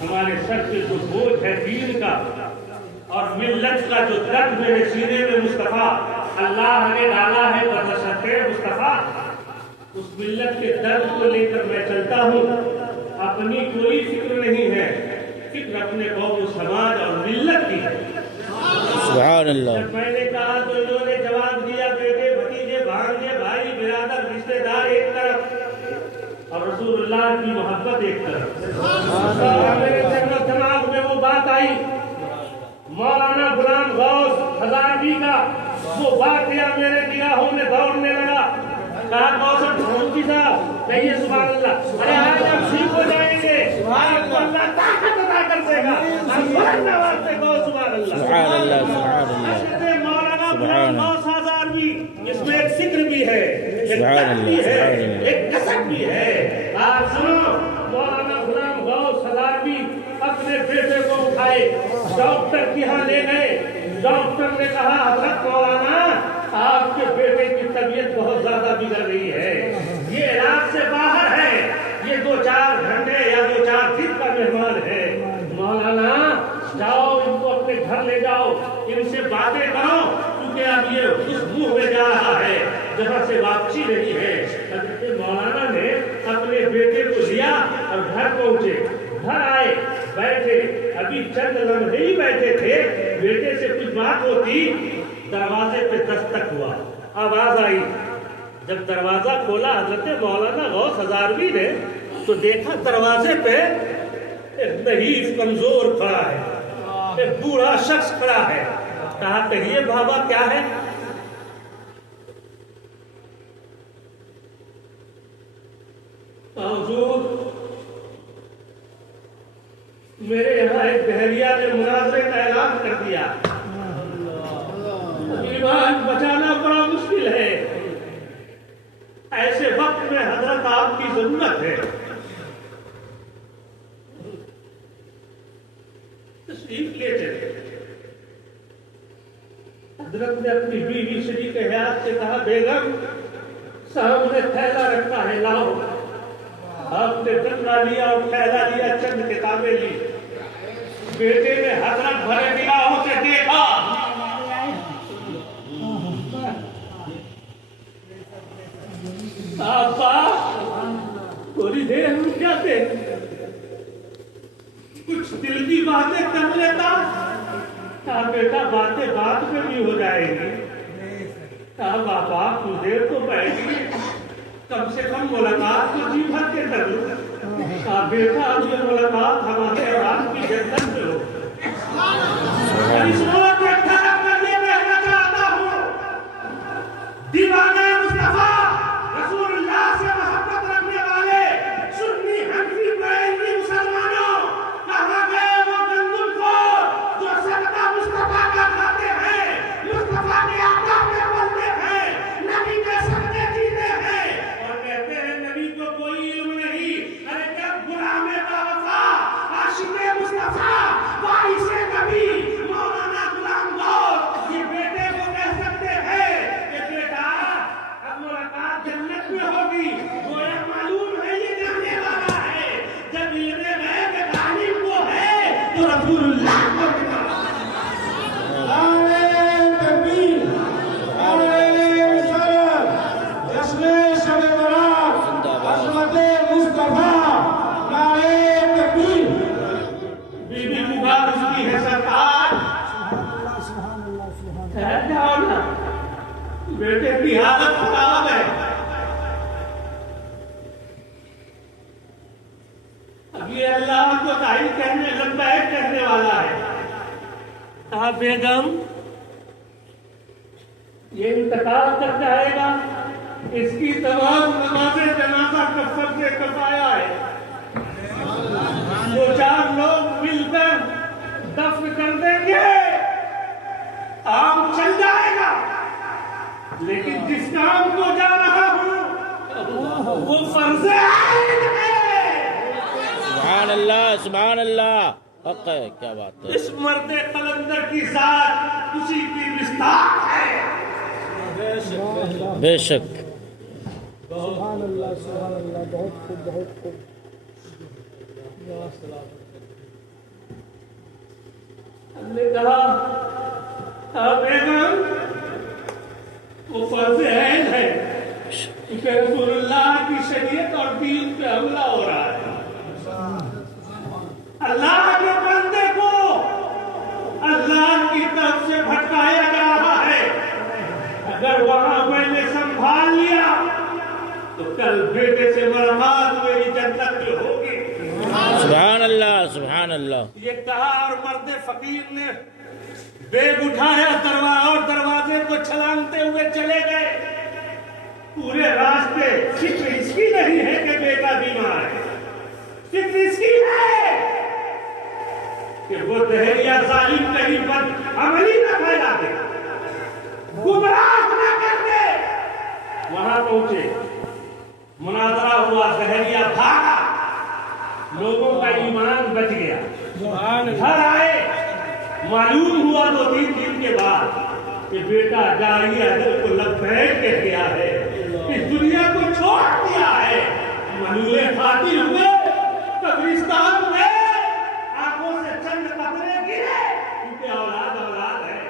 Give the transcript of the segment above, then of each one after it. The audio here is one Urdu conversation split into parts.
ہمارے سر پہ جو بوجھ ہے دین کا اور ملت کا جو درد میرے سینے میں مصطفیٰ اللہ نے ڈالا ہے بدست مصطفیٰ، اس ملت کے درد کو لے کر میں چلتا ہوں۔ اپنی کوئی فکر نہیں ہے، فکر اپنے قوم و سماج اور ملت کی ہے۔ سبحان اللہ۔ جب میں نے کہا تو انہوں نے جواب دیا، بیٹے بھتیجے بھانجے بھائی برادر رشتے دار ایک طرف اور رسول اللہ کی محبت ایک طرف۔ میرے ذہن و دماغ میں وہ بات آئی، مولانا غلام غوث ہزاروی کا وہ واقعہ میرے نگاہوں میں دوڑنے لگا۔ کہا کوثر ڈھونکی صاحب کہیے سبحان اللہ، ارے آج ہم ٹھیک ہو جائیں گے، آپ کو اللہ طاقت عطا کر دے گا، ہم بلند آواز سے کہو سبحان اللہ۔ سبحان اللہ سبحان اللہ حضرت مولانا سبحان غلام غوث ہزاروی، اس میں ایک ذکر بھی ہے، ایک سبحان قسم اللہ، بھی ہے، سبحان اللہ۔ ایک قسم بھی ہے۔ آپ سنو، مولانا غلام غوث ہزاروی اپنے بیٹے کو اٹھائے ڈاکٹر کے ہاں لے گئے۔ ڈاکٹر نے کہا حضرت مولانا آپ کے بیٹے کی طبیعت بہت زیادہ بگڑ رہی ہے، یہ علاج سے باہر ہے، یہ 2-4 گھنٹے یا 2-4 دن کا مہمان ہے۔ مولانا جاؤ ان کو اپنے گھر لے جاؤ، ان سے باتیں کرو، کیونکہ اب یہ اس منہ میں جا رہا ہے جہاں سے واپسی نہیں ہے۔ حضرت مولانا نے اپنے بیٹے کو لیا اور گھر پہنچے، گھر آئے، بیٹھے، ابھی چند لمحے ہی بیٹھے تھے، بیٹے سے کچھ بات ہوتی، دروازے پہ دستک ہوا، آواز آئی۔ جب دروازہ کھولا حضرت مولانا غوث ہزاروی نے تو دیکھا دروازے پہ ایک ضعیف کمزور کھڑا ہے، ایک بوڑھا شخص کھڑا ہے۔ کہا کہیے بابا کیا ہے؟ حضور میرے یہاں ایک بحریہ نے مناظرے کا اعلان کر دیا، ایمان بچانا بڑا مشکل ہے، ایسے وقت میں حضرت آپ کی ضرورت ہے، تشریف لے چلے۔ حضرت نے اپنی بیوی شریک حیات سے کہا بیگم سامنے تھیلا رکھا ہے، لاؤ۔ آپ نے ڈنڈا لیا اور تھیلا لیا، چند کتابیں لی۔ بیٹے نے حضرت بھرے نگاہوں سے دیکھا، آپا تھوڑی دیر رک جاتے، کچھ دل کی باتیں کر لیتا۔ کہا بیٹا باتیں بات میں بھی ہو جائے گی۔ کہا بابا کچھ دیر تو بیٹھ گئی، کم سے کم ملاقات تو جی بھر کے کر لوں۔ کہا بیٹا اب یہ ملاقات ہمارے رات کی جنت میں ہو۔ اس موت کے کھڑا کرنے میں کہنا چاہتا ہوں، دیوانہ مصطفیٰ رسول اللہ سے محبت رکھنے والے سنی حنفی بریلوی مسلمانوں، کہاں گئے وہ گندم خور جو صدقہ مصطفیٰ کا کھاتے ہیں، مصطفیٰ کے آداب میں بولتے ہیں، نبی کے صدقے جیتے ہیں اور کہتے ہیں نبی کو کوئی علم نہیں۔ ارے جب غلام باوفا عاشق مصطفیٰ وارث نبی مولانا غلام غوث یہ بیٹے کو کہہ سکتے ہیں کہ بیٹا اب ملاقات جنت میں ہوگی، گویا معلوم ہے یہ جانے والا ہے۔ جب علم غیب غالب کو ہے تو رسول اللہ کو بیٹے کی حالت خراب ہے۔ اب یہ اللہ کو دائی کہنے لبیک کہنے والا ہے۔ کہا بیگم یہ انتقال کر جائے گا، اس کی تمام نماز جنازہ کفر سے کفایا ہے، 2-4 لوگ مل کر دفن کر دیں گے، کام چل جائے گا، لیکن جس کام کو جا رہا ہوں وہ فرض عین ہے۔ سبحان اللہ سبحان اللہ، حق ہے، کیا بات ہے۔ اس مرد قلندر کی ذات اسی کی مصداق ہے۔ بے شک۔ سبحان اللہ سبحان اللہ، بہت خوب بہت خوب۔ ہم نے کہا بیگم وہ فرض عین ہے کہ رسول اللہ کی شریعت اور دین پہ حملہ ہو رہا ہے. اللہ کے بندے کو اللہ کی طرف سے بھٹکایا جا رہا ہے. اگر وہاں میں نے سنبھال لیا تو کل بیٹے سے ملاقات میری جنت میں ہوگی. سبحان اللہ سبحان اللہ. یہ کہا اور مرد فقیر نے بیگ اٹھایا اور دروازے کو چھلانگتے ہوئے چلے گئے. پورے راستے فکر اس کی نہیں ہے کہ بیٹا بیمار ہے, فکر اس کی ہے کہ وہ دہریہ ظالم کہیں پر عملی نہ پھیلا دے, گمراہ نہ کر دے. وہاں پہنچے, مناظرہ ہوا, دہریہ بھاگا, لوگوں کا ایمان بچ گیا. گھر آئے, معلوم ہوا 2-3 دن کے بعد کہ بیٹا جاری اجل کو لبیک کہہ گیا ہے, اس دنیا کو چھوڑ دیا ہے. منولے خاطر ہوئے, قبرستان میں آنکھوں سے چند قطرے گرے, کیونکہ اولاد ہے,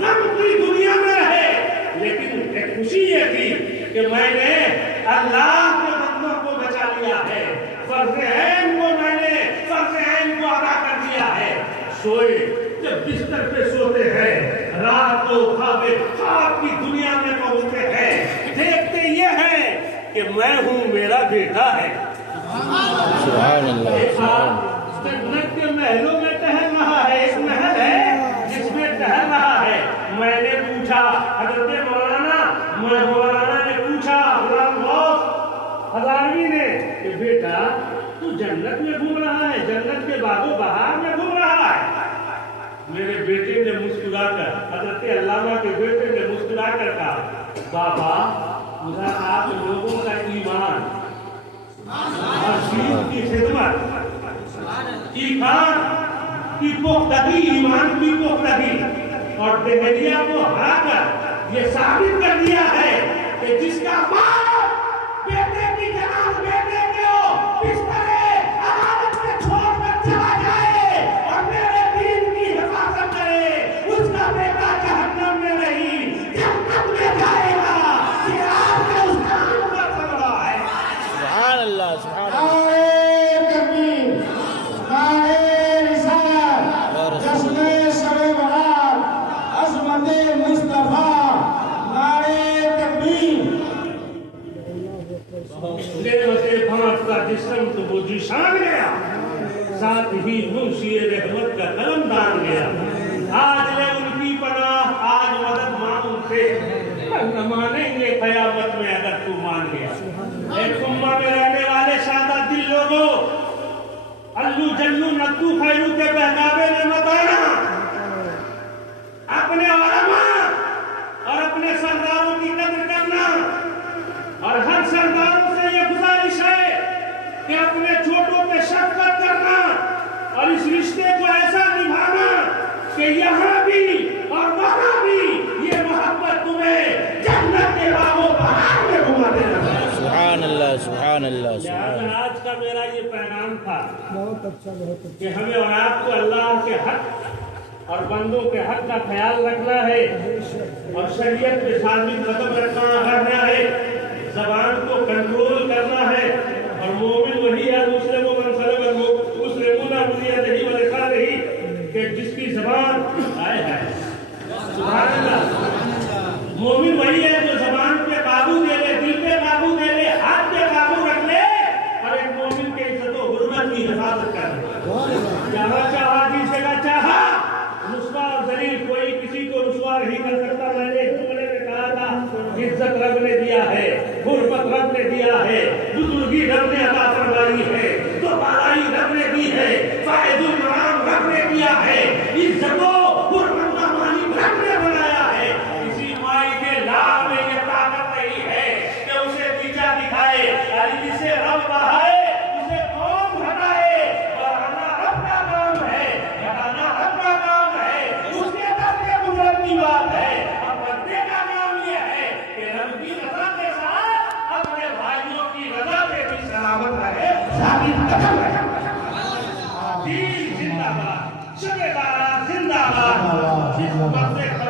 غم کی دنیا میں رہے. لیکن ایک خوشی یہ تھی کہ میں نے اللہ کے بندوں کو بچا لیا ہے, فرض عین کو میں نے فرض عین کو ادا کر دیا ہے. سوئے, جب بستر پہ سوتے ہیں, رات کو خواب کی دنیا میں پہنچتے ہیں, دیکھتے یہ ہے کہ میں ہوں, میرا بیٹا ہے. سبحان اللہ. جنت کے محلوں میں ٹہل رہا ہے, ایک محل ہے جس میں ٹہل رہا ہے. میں نے پوچھا, حضرت مولانا نے پوچھا, غلام غوث ہزاروی نے, کہ بیٹا تو جنت میں گھوم رہا ہے, جنت کے باغ و بہار میں گھوم رہا ہے. میرے بیٹے نے مسکرا کر, حضرت علامہ کے بیٹے نے مسکرا کر کہا, بابا مجھے آپ لوگوں کا ایمان اور دین کی خدمت, ایمان کی پختگی, ایمان کی پختگی اور دہریہ کو ہرا کر یہ ثابت کر دیا ہے کہ جس کا باپ بیٹے کی جناب بیٹے کو بستر عدالت میں چھوڑ کر چلا جائے اور میرے دین کی حفاظت کرے, اس کا بیٹا جہنم میں نہیں جنت میں جائے گا. یہ آپ کا اس کام کا چل رہا ہے. سبحان اللہ سبحان اللہ. جسم تو وہ جشان گیا, ساتھ ہی منشی رحمت کا قلم دان گیا. آج لے ان کی پناہ, آج مدد مان ان سے, نہ مانیں گے قیامت میں اگر تو مان گیا. ایک امہ میں رہنے والے سادہ دل لوگوں, الو جلو نتو خیرو کے بہکاوے میں مت آنا. اپنے علماء اور اپنے سرداروں کی قدر کرنا, اور ہر سرداروں سے یہ گزارش ہے کہ اپنے چھوٹوں پہ شفقت کرنا اور اس رشتے کو ایسا نبھانا کہ یہاں بھی اور وہاں بھی یہ محبت تمہیں جنت کے باغ و بہار میں گھما دینا. سبحان اللہ سبحان اللہ سبحان اللہ. آج کا میرا یہ پیغام تھا کہ ہمیں اور آپ کو اللہ کے حق اور بندوں کے حق کا خیال رکھنا ہے اور شریعت پہ ثابت قدم رکھنا ہے, زبان کو کنٹرول کرنا ہے. اور مومن وہی ہے, مسلم و منسلم المسلمون بنیادہی و لقارہی, کہ جس کی زبان آئے ہے. سبحان اللہ. مومن وہی ہے جو زبان پہ قابو دے لے, دل پہ قابو دے لے, ہاتھ پہ قابو رکھ لے, اور ایک مومن کے عزت و حرمت کی حفاظت کر لے. جہاں چاہا جسے کا چاہا, رسوا اور ذلیل کوئی کسی کو رسوا نہیں کر سکتا. میں نے ایک جملے میں کہا تھا, عزت رب نے دیا ہے, حرمت رب نے دیا ہے, بزرگی رب نے عطا فرمائی ہے, تو بالائی رب نے دی ہے, فائد المرام رب نے دیا ہے, عزت و حرمت کا مالک رب نے بنایا ہے. کسی مائی کے لاؤ میں یہ طاقت نہیں ہے کہ اسے نیچا دکھائے, جسے رب بہائے اسے قوم ہٹائے. بڑھانا رب کا کام ہے, گھٹانا رب کا کام ہے, اس کے در کے بزرگی بات ہے. اب بندے کا کام یہ ہے کہ رب کی رضا کے ساتھ اپنے بھائیوں کی رضا پہ بھی سلامت رہے, ثابت قدم رہے. دین زندہ باد، شب بارات زندہ باد، اس مرد